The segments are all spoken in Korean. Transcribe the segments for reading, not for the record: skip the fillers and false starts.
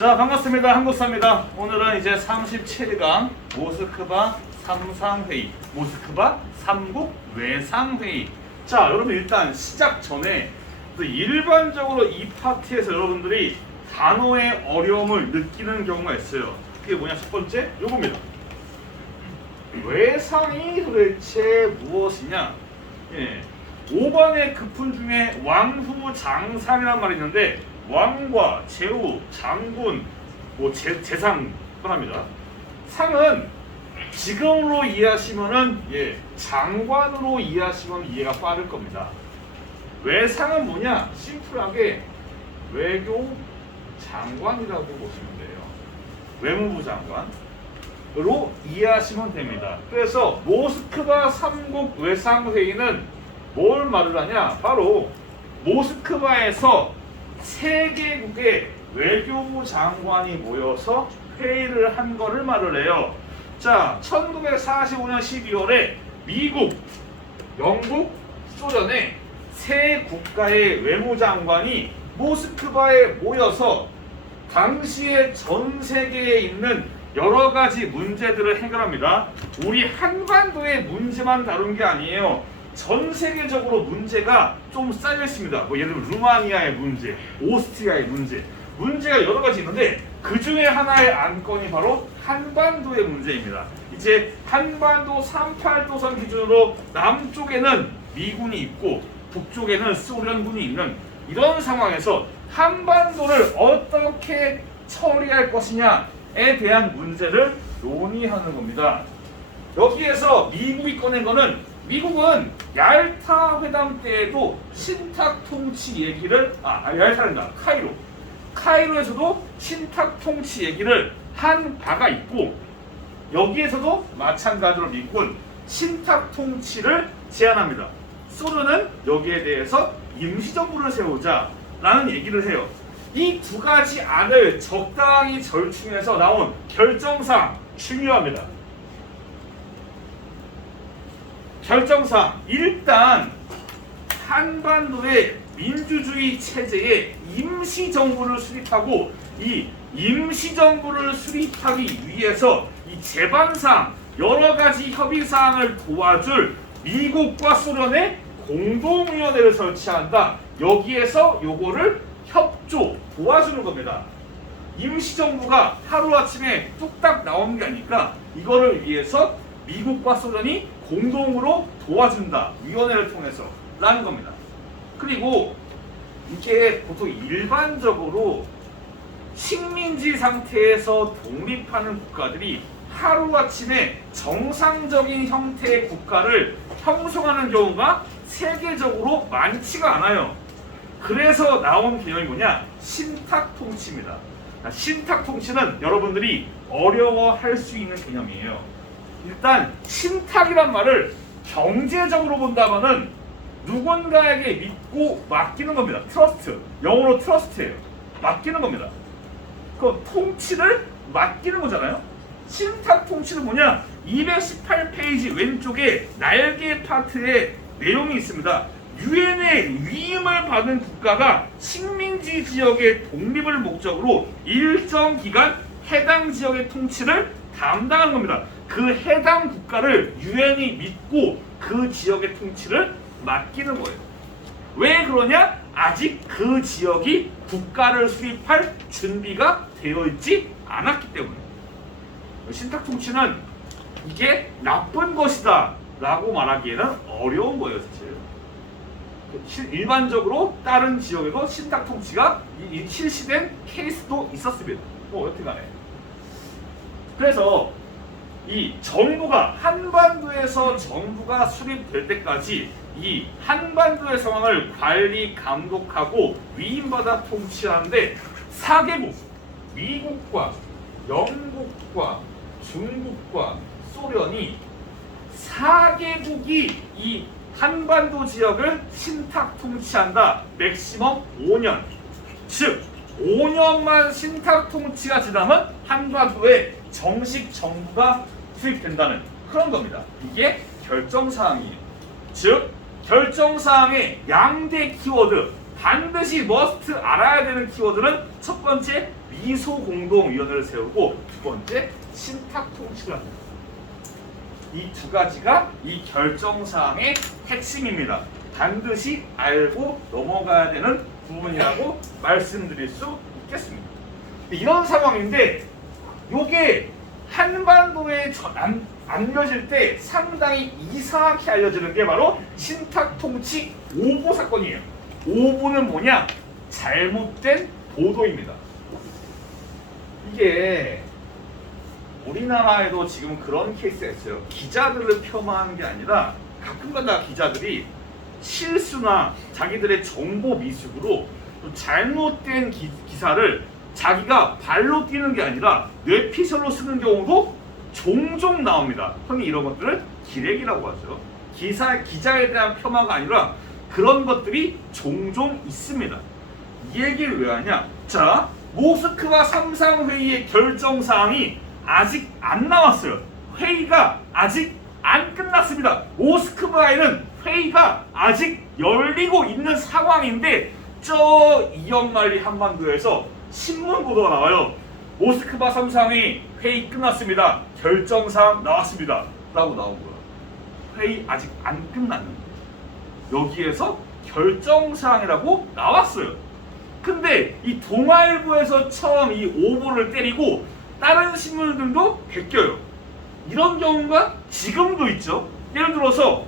자, 반갑습니다. 한국사입니다. 오늘은 이제 37강 모스크바 3상회의, 모스크바 3국 외상회의. 자, 여러분 일단 시작 전에 또 일반적으로 이 파트에서 여러분들이 단어의 어려움을 느끼는 경우가 있어요. 그게 뭐냐? 첫 번째, 요겁니다. 외상이 도대체 무엇이냐? 5번의 급훈 중에 왕후장상이란 말이 있는데 왕과 제후, 장군, 재상 합니다. 상은 지금으로 이해하시면은 장관으로 이해하시면 이해가 빠를 겁니다. 외상은 뭐냐? 심플하게 외교 장관이라고 보시면 돼요. 외무부 장관으로 이해하시면 됩니다. 그래서 모스크바 3국 외상회의는 뭘 말을 하냐? 바로 모스크바에서 세 개국의 외교부 장관이 모여서 회의를 한 거를 말을 해요. 자, 1945년 12월에 미국, 영국, 소련의 세 국가의 외무장관이 모스크바에 모여서 당시에 전 세계에 있는 여러 가지 문제들을 해결합니다. 우리 한반도의 문제만 다룬 게 아니에요. 전 세계적으로 문제가 좀 쌓여 있습니다. 예를 들면 루마니아의 문제, 오스트리아의 문제가 여러 가지 있는데 그 중에 하나의 안건이 바로 한반도의 문제입니다. 이제 한반도 38도선 기준으로 남쪽에는 미군이 있고 북쪽에는 소련군이 있는 이런 상황에서 한반도를 어떻게 처리할 것이냐에 대한 문제를 논의하는 겁니다. 여기에서 미국이 꺼낸 거는, 미국은 얄타 회담 때에도 신탁 통치 얘기를 얄타란다. 카이로에서도 신탁 통치 얘기를 한 바가 있고, 여기에서도 마찬가지로 미국은 신탁 통치를 제안합니다. 소련은 여기에 대해서 임시정부를 세우자라는 얘기를 해요. 이 두 가지 안을 적당히 절충해서 나온 결정사항 중요합니다. 결정사항, 일단 한반도의 민주주의 체제에 임시정부를 수립하고, 이 임시정부를 수립하기 위해서 이 제반사항, 여러 가지 협의사항을 도와줄 미국과 소련의 공동위원회를 설치한다. 여기에서 요거를 협조, 도와주는 겁니다. 임시정부가 하루아침에 뚝딱 나오는 게 아니니까 이거를 위해서 미국과 소련이 공동으로 도와준다. 위원회를 통해서 라는 겁니다. 그리고 이게 보통 일반적으로 식민지 상태에서 독립하는 국가들이 하루아침에 정상적인 형태의 국가를 형성하는 경우가 세계적으로 많지가 않아요. 그래서 나온 개념이 뭐냐? 신탁 통치입니다. 신탁 통치는 여러분들이 어려워할 수 있는 개념이에요. 일단 신탁이란 말을 경제적으로 본다면은 누군가에게 믿고 맡기는 겁니다. 트러스트, 영어로 트러스트예요. 맡기는 겁니다. 그 통치를 맡기는 거잖아요. 신탁 통치는 뭐냐? 218페이지 왼쪽에 날개 파트에 내용이 있습니다. 유엔의 위임을 받은 국가가 식민지 지역의 독립을 목적으로 일정 기간 해당 지역의 통치를 담당하는 겁니다. 그 해당 국가를 유엔이 믿고 그 지역의 통치를 맡기는 거예요. 왜 그러냐? 아직 그 지역이 국가를 수립할 준비가 되어 있지 않았기 때문에. 신탁 통치는 이게 나쁜 것이다 라고 말하기에는 어려운 거예요, 사실. 일반적으로 다른 지역에도 신탁 통치가 실시된 케이스도 있었습니다. 어떻게 간에. 그래서 이 정부가, 한반도에서 정부가 수립될 때까지 이 한반도의 상황을 관리, 감독하고 위임받아 통치하는데 4개국, 미국과 영국과 중국과 소련이 4개국이 이 한반도 지역을 신탁 통치한다. 맥시멈 5년. 즉 5년만 신탁 통치가 지나면 한반도에 정식 정부가 수립된다는 그런 겁니다. 이게 결정사항이에요. 즉 결정사항의 양대 키워드, 반드시 머스트 알아야 되는 키워드는 첫 번째 미소공동위원회를 세우고 두 번째 신탁통치를 합니다. 이 두 가지가 이 결정사항의 핵심입니다. 반드시 알고 넘어가야 되는 부분이라고 말씀드릴 수 있겠습니다. 이런 상황인데 요게 한반도에 알려질 때 상당히 이상하게 알려지는 게 바로 신탁통치 오보 사건이에요. 오보는 뭐냐? 잘못된 보도입니다. 이게 우리나라에도 지금 그런 케이스가 있어요. 기자들을 폄하하는 게 아니라 가끔가다 기자들이 실수나 자기들의 정보 미숙으로 잘못된 기사를 자기가 발로 뛰는 게 아니라 뇌피셜로 쓰는 경우도 종종 나옵니다. 흔히 이런 것들을 기레기라고 하죠. 기자에 대한 폄하가 아니라 그런 것들이 종종 있습니다. 이 얘기를 왜 하냐? 자, 모스크바 3상회의의 결정사항이 아직 안 나왔어요. 회의가 아직 안 끝났습니다. 모스크바에는 회의가 아직 열리고 있는 상황인데 저 이연말리 한반도에서 신문 보도가 나와요. 모스크바 3상회의 회의 끝났습니다. 결정사항 나왔습니다. 라고 나온 거야. 회의 아직 안 끝났는데 여기에서 결정사항이라고 나왔어요. 근데 이 동아일보에서 처음 이 오보를 때리고 다른 신문들도 베껴요. 이런 경우가 지금도 있죠. 예를 들어서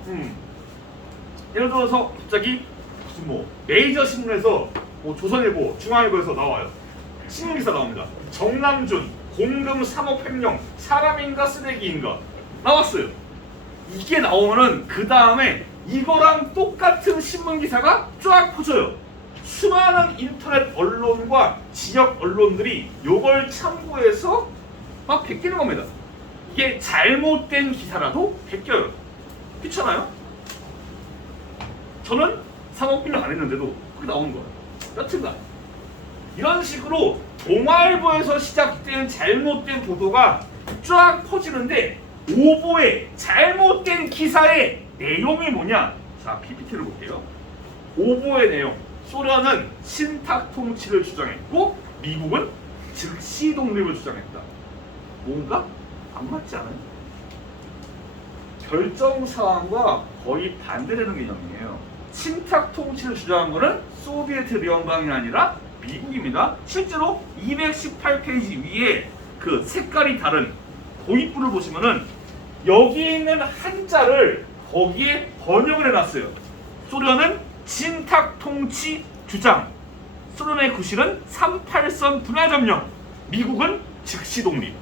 갑자기 무슨 뭐 메이저 신문에서 뭐 조선일보, 중앙일보에서 나와요. 신문 기사 나옵니다. 정남준 공금 3억 횡령 사람인가 쓰레기인가 나왔어요. 이게 나오면은 그 다음에 이거랑 똑같은 신문 기사가 쫙 퍼져요. 수많은 인터넷 언론과 지역 언론들이 이걸 참고해서 막 베끼는 겁니다. 이게 잘못된 기사라도 베껴요. 그렇잖아요? 저는 3억 횡령 안 했는데도 그게 나오는 거예요. 여튼간 이런 식으로 동아일보에서 시작된 잘못된 보도가 쫙 퍼지는데 오보의 잘못된 기사의 내용이 뭐냐? 자, PPT를 볼게요. 오보의 내용. 소련은 신탁 통치를 주장했고 미국은 즉시 독립을 주장했다. 뭔가 안 맞지 않아요? 결정 사항과 거의 반대되는 개념이에요. 신탁 통치를 주장한 것은 소비에트 연방이 아니라 미국입니다. 실제로 218페이지 위에 그 색깔이 다른 도입부를 보시면은 여기 있는 한자를 거기에 번역을 해놨어요. 소련은 신탁 통치 주장, 소련의 구실은 38선 분할 점령, 미국은 즉시 독립.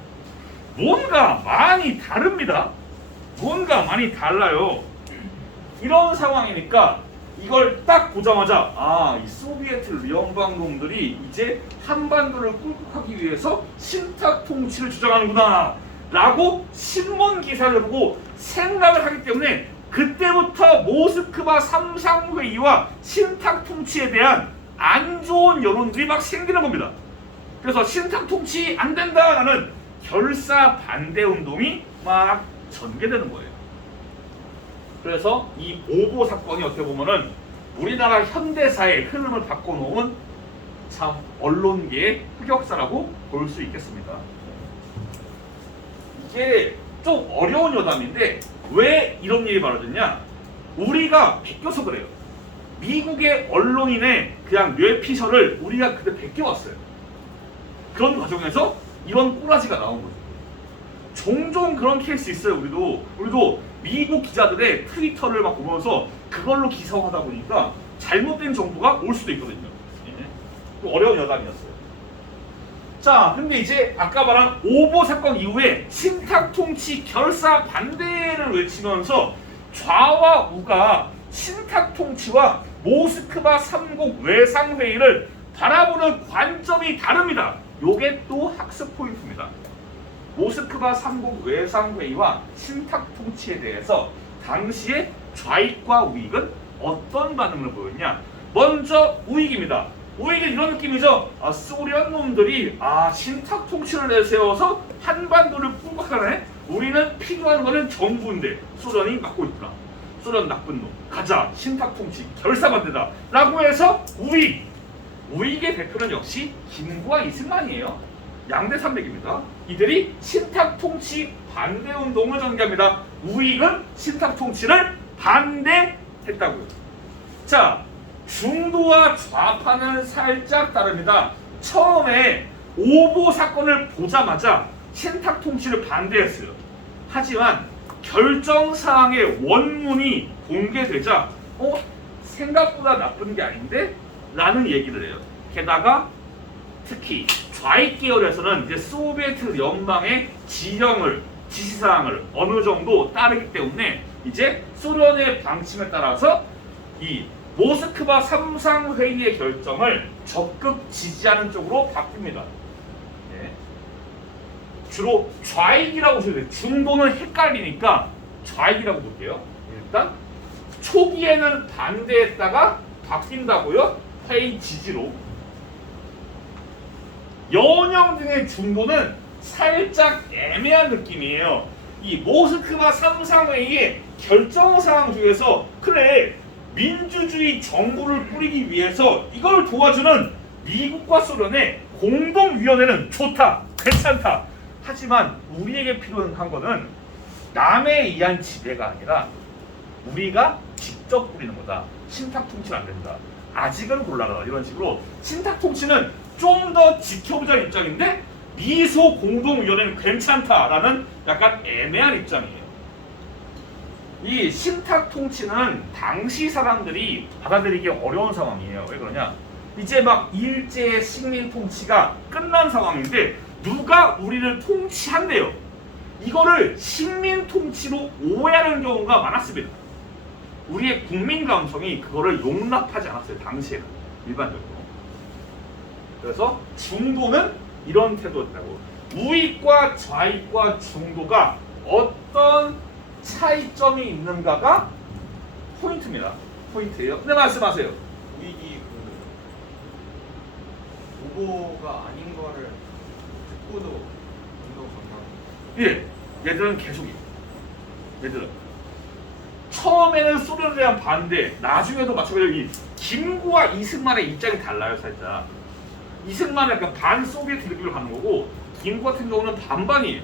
뭔가 많이 다릅니다. 뭔가 많이 달라요. 이런 상황이니까 이걸 딱 보자마자 이 소비에트 연방 놈들이 이제 한반도를 꿀꺽하기 위해서 신탁 통치를 주장하는구나 라고 신문 기사를 보고 생각을 하기 때문에 그때부터 모스크바 3상회의와 신탁 통치에 대한 안 좋은 여론들이 막 생기는 겁니다. 그래서 신탁 통치 안 된다라는 결사 반대 운동이 막 전개되는 거예요. 그래서 이 오보 사건이 어떻게 보면은 우리나라 현대사의 흐름을 바꿔놓은 참 언론계의 흑역사라고 볼 수 있겠습니다. 이게 좀 어려운 여담인데 왜 이런 일이 벌어졌냐? 우리가 베껴서 그래요. 미국의 언론인의 그냥 뇌피셜을 우리가 그때 베껴왔어요. 그런 과정에서 이런 꼬라지가 나온 거죠. 종종 그런 케이스 있어요. 우리도 미국 기자들의 트위터를 막 보면서 그걸로 기사화하다 보니까 잘못된 정보가 올 수도 있거든요. 어려운 여담이었어요. 자, 근데 이제 아까 말한 오보 사건 이후에 신탁 통치 결사 반대를 외치면서 좌와 우가 신탁 통치와 모스크바 3국 외상회의를 바라보는 관점이 다릅니다. 요게 또 학습 포인트입니다. 모스크바 3국 외상회의와 신탁 통치에 대해서 당시의 좌익과 우익은 어떤 반응을 보였냐? 먼저 우익입니다. 우익은 이런 느낌이죠. 소련 놈들이 신탁 통치를 내세워서 한반도를 꿀꺽하네. 우리는 필요한 거는 정부인데 소련이 맡고 있구나. 소련 나쁜 놈. 가자. 신탁 통치 결사 반대다. 라고 해서 우익. 우익의 대표는 역시 김구와 이승만이에요. 양대 산맥입니다. 이들이 신탁 통치 반대 운동을 전개합니다. 우익은 신탁 통치를 반대했다고요. 자, 중도와 좌파는 살짝 다릅니다. 처음에 오보 사건을 보자마자 신탁 통치를 반대했어요. 하지만 결정사항의 원문이 공개되자 생각보다 나쁜 게 아닌데? 라는 얘기를 해요. 게다가 특히 좌익 계열에서는 이제 소비에트 연방의 지시사항을 어느 정도 따르기 때문에 이제 소련의 방침에 따라서 이 모스크바 삼상회의의 결정을 적극 지지하는 쪽으로 바뀝니다. 네. 주로 좌익이라고 보세요. 중도는 헷갈리니까 좌익이라고 볼게요. 일단 초기에는 반대했다가 바뀐다고요. 회의 지지로. 연영 등의 중도는 살짝 애매한 느낌이에요. 이 모스크바 삼상회의의 결정사항 중에서 그래 민주주의 정부를 꾸리기 위해서 이걸 도와주는 미국과 소련의 공동위원회는 좋다, 괜찮다. 하지만 우리에게 필요한 거는 남에 의한 지배가 아니라 우리가 직접 꾸리는 거다. 신탁 통치는 안 된다. 아직은 곤란하다. 이런 식으로 신탁 통치는 좀 더 지켜보자는 입장인데 미소 공동위원회는 괜찮다라는 약간 애매한 입장이에요. 이 신탁 통치는 당시 사람들이 받아들이기 어려운 상황이에요. 왜 그러냐? 이제 막 일제 식민 통치가 끝난 상황인데 누가 우리를 통치한대요. 이거를 식민 통치로 오해하는 경우가 많았습니다. 우리의 국민 감성이 그거를 용납하지 않았어요. 당시에는 일반적으로. 그래서 중도는 이런 태도였다고. 우익과 좌익과 중도가 어떤 차이점이 있는가가 포인트입니다. 포인트예요. 네, 말씀하세요. 우익이 그 오보가 아닌 거를 듣고도 운동 건강. 예, 얘들은 계속이에요. 얘들은 처음에는 소련에 대한 반대, 나중에도 마찬가지로 이 김구와 이승만의 입장이 달라요, 살짝. 이승만은 약간 반소비에트 느낌으로 가는 거고 김구 같은 경우는 반반이에요.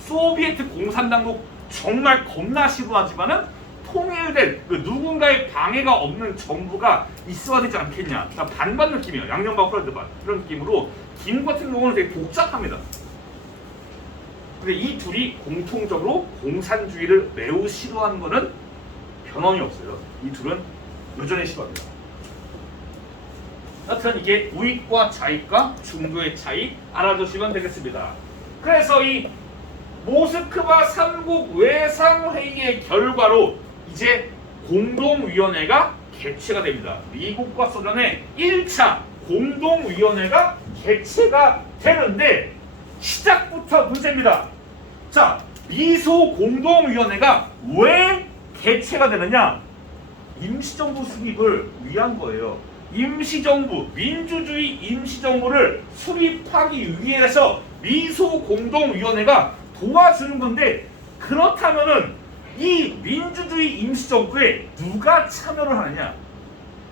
소비에트 공산당도 정말 겁나 싫어하지만은 통일된 그 누군가의 방해가 없는 정부가 있어야 되지 않겠냐. 그러니까 반반 느낌이에요. 양념반 프라이드반 이런 느낌으로 김구 같은 경우는 되게 복잡합니다. 근데 이 둘이 공통적으로 공산주의를 매우 싫어하는 거는 변함이 없어요. 이 둘은 여전히 싫어합니다. 여튼 이게 우익과 좌익과 중도의 차이 알아두시면 되겠습니다. 그래서 이 모스크바 3국 외상회의의 결과로 이제 공동위원회가 개최가 됩니다. 미국과 소련의 1차 공동위원회가 개최가 되는데 시작부터 문제입니다. 자, 미소 공동위원회가 왜 개최가 되느냐? 임시정부 수립을 위한 거예요. 임시정부, 민주주의 임시정부를 수립하기 위해서 미소 공동위원회가 도와주는 건데 그렇다면은 이 민주주의 임시정부에 누가 참여를 하느냐?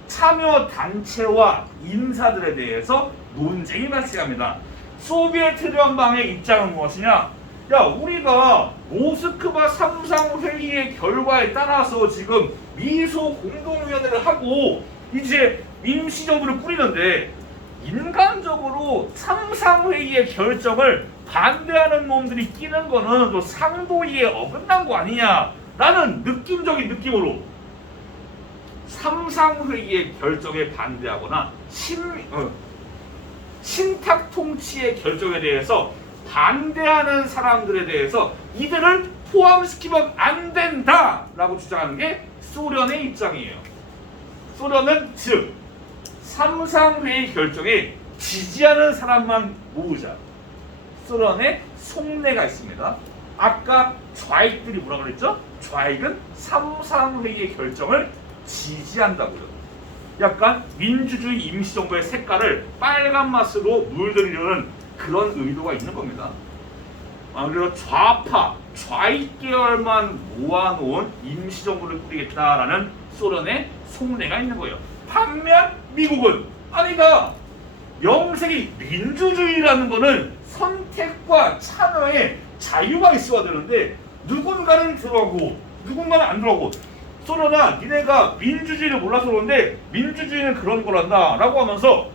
참여 단체와 인사들에 대해서 논쟁이 발생합니다. 소비에트 연방의 입장은 무엇이냐? 야, 우리가 모스크바 삼상회의의 결과에 따라서 지금 미소 공동위원회를 하고 이제 임시정부를 꾸리는데 인간적으로 삼상회의의 결정을 반대하는 놈들이 끼는 거는 또 상도위에 어긋난 거 아니냐 라는 느낌적인 느낌으로 삼상회의의 결정에 반대하거나 신탁 통치의 결정에 대해서 반대하는 사람들에 대해서 이들을 포함시키면 안 된다라고 주장하는 게 소련의 입장이에요. 소련은 즉 삼상회의 결정에 지지하는 사람만 모으자. 소련의 속내가 있습니다. 아까 좌익들이 뭐라 그랬죠? 좌익은 삼상회의의 결정을 지지한다고요. 약간 민주주의 임시정부의 색깔을 빨간 맛으로 물들이려는 그런 의도가 있는 겁니다. 그래서 좌파, 좌익 계열만 모아놓은 임시정부를 꾸리겠다라는 소련의 속내가 있는 거예요. 반면 미국은 아니다. 명색이 민주주의라는 거는 선택과 참여의 자유가 있어야 되는데 누군가는 들어가고 누군가는 안 들어가고 소련아 니네가 민주주의를 몰라서 그러는데 민주주의는 그런 거란다 라고 하면서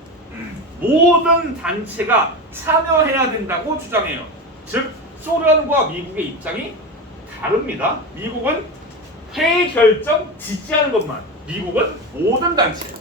모든 단체가 참여해야 된다고 주장해요. 즉 소련과 미국의 입장이 다릅니다. 미국은 회의 결정 지지하는 것만, 미국은 모든 단체.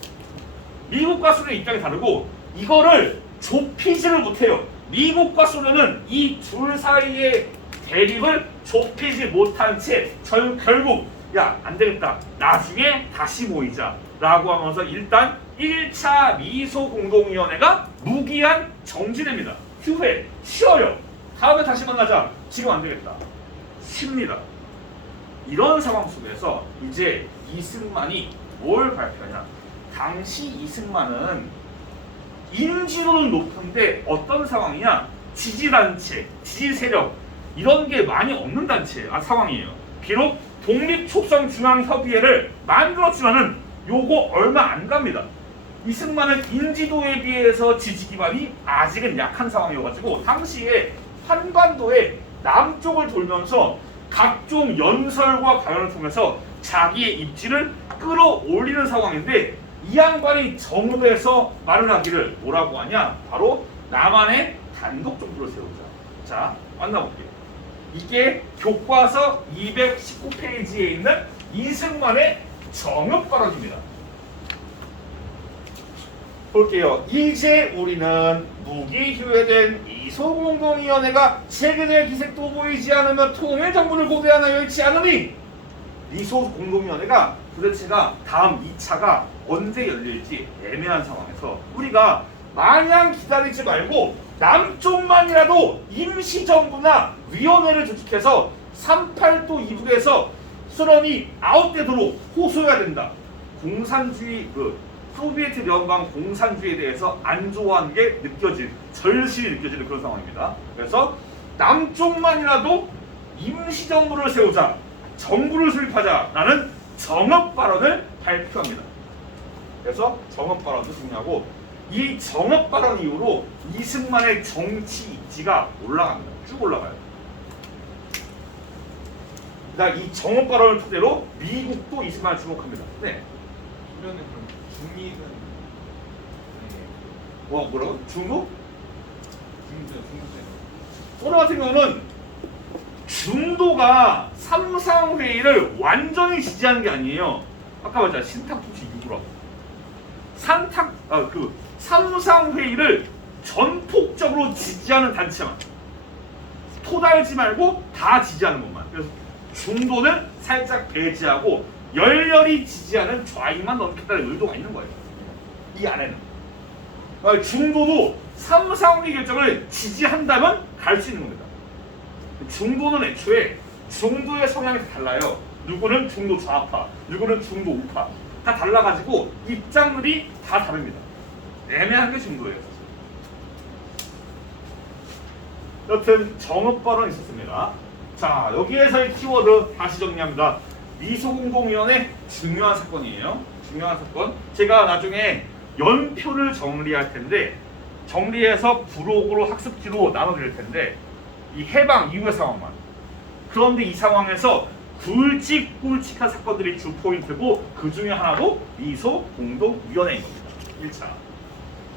미국과 소련의 입장이 다르고 이거를 좁히지를 못해요. 미국과 소련은 이 둘 사이의 대립을 좁히지 못한 채 결국 야 안되겠다 나중에 다시 모이자 라고 하면서 일단 1차 미소공동위원회가 무기한 정지됩니다. 휴회 쉬어요. 다음에 다시 만나자. 지금 안되겠다 쉽니다. 이런 상황 속에서 이제 이승만이 뭘 발표하냐. 당시 이승만은 인지도는 높은데 어떤 상황이냐. 지지단체, 지지세력 이런 게 많이 없는 상황이에요. 비록 독립촉성중앙협의회를 만들었지만은 요거 얼마 안 갑니다. 이승만은 인지도에 비해서 지지 기반이 아직은 약한 상황이어가지고 당시에 한반도의 남쪽을 돌면서 각종 연설과 가연을 통해서 자기의 입지를 끌어올리는 상황인데 이 양반이 정읍에서 말을 하기를 뭐라고 하냐. 바로 나만의 단독 정부를 세우자. 자 만나볼게요. 이게 교과서 219페이지에 있는 이승만의 정읍 발언입니다. 볼게요. 이제 우리는 무기휴회된 미소공동위원회가 체계될 기색도 보이지 않으며 통일정부를 고대하나 여의치 않으니 미소공동위원회가 도대체가 다음 2차가 언제 열릴지 애매한 상황에서 우리가 마냥 기다리지 말고 남쪽만이라도 임시정부나 위원회를 조직해서 38도 이북에서 수련이 아웃되도록 호소해야 된다. 공산주의 소비에트 연방 공산주의에 대해서 안 좋아하는 게 절실히 느껴지는 그런 상황입니다. 그래서 남쪽만이라도 임시정부를 세우자, 정부를 수립하자라는 정업 발언을 발표합니다. 그래서 정업 발언도 중요하고 이 정업 발언 이후로 이승만의 정치 입지가 올라갑니다. 쭉 올라가요. 이 정업 발언을 토대로 미국도 이승만을 주목합니다. 네. 그러면 그럼 중립은 뭐라고? 중국? 중국제. 소련 같은 경우는 중도가 삼상회의를 완전히 지지하는 게 아니에요. 아까 말했잖아. 신탁통치 유구라고. 삼상회의를 전폭적으로 지지하는 단체만. 토달지 말고 다 지지하는 것만. 그래서 중도는 살짝 배제하고 열렬히 지지하는 좌익만 넣겠다는 의도가 있는 거예요. 이 안에는. 중도도 삼상회의 결정을 지지한다면 갈 수 있는 겁니다. 중도는 애초에 중도의 성향이 달라요. 누구는 중도 좌파, 누구는 중도 우파. 다 달라가지고 입장들이 다 다릅니다. 애매한 게 중도예요. 여튼 정업 발언이 있었습니다. 자 여기에서의 키워드 다시 정리합니다. 미소공동위원회 중요한 사건이에요. 중요한 사건. 제가 나중에 연표를 정리할 텐데 정리해서 부록으로 학습지로 나눠드릴 텐데 이 해방 이후의 상황만. 그런데 이 상황에서 굵직굵직한 사건들이 주 포인트고 그 중에 하나도 미소공동위원회인 겁니다. 1차.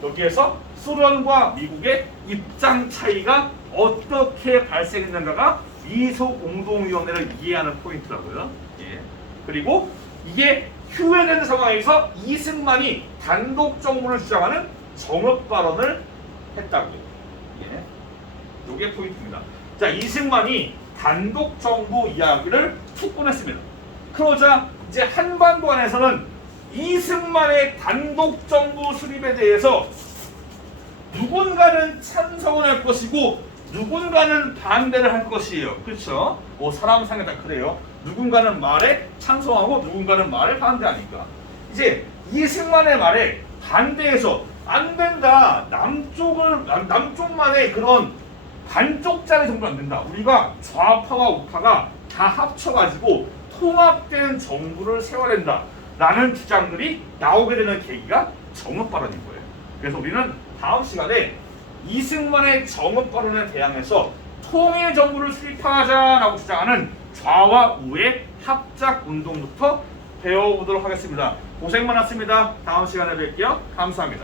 여기에서 소련과 미국의 입장 차이가 어떻게 발생했는가가 미소공동위원회를 이해하는 포인트라고요. 예. 그리고 이게 휴회되는 상황에서 이승만이 단독 정부를 주장하는 정업 발언을 했다고요. 예. 이게 포인트입니다. 자, 이승만이 단독 정부 이야기를 툭 꺼냈습니다. 그러자 이제 한반도 안에서는 이승만의 단독 정부 수립에 대해서 누군가는 찬성을 할 것이고 누군가는 반대를 할 것이에요. 그렇죠? 뭐 사람 상에 다 그래요. 누군가는 말에 찬성하고 누군가는 말에 반대하니까. 이제 이승만의 말에 반대해서 안 된다. 남쪽만의 그런 반쪽짜리 정도 안 된다. 우리가 좌파와 우파가 다 합쳐가지고 통합된 정부를 세워야 된다. 라는 주장들이 나오게 되는 계기가 정업 발언인 거예요. 그래서 우리는 다음 시간에 이승만의 정읍거론에 대항해서 통일 정부를 수립하자라고 주장하는 좌와 우의 합작 운동부터 배워보도록 하겠습니다. 고생 많았습니다. 다음 시간에 뵐게요. 감사합니다.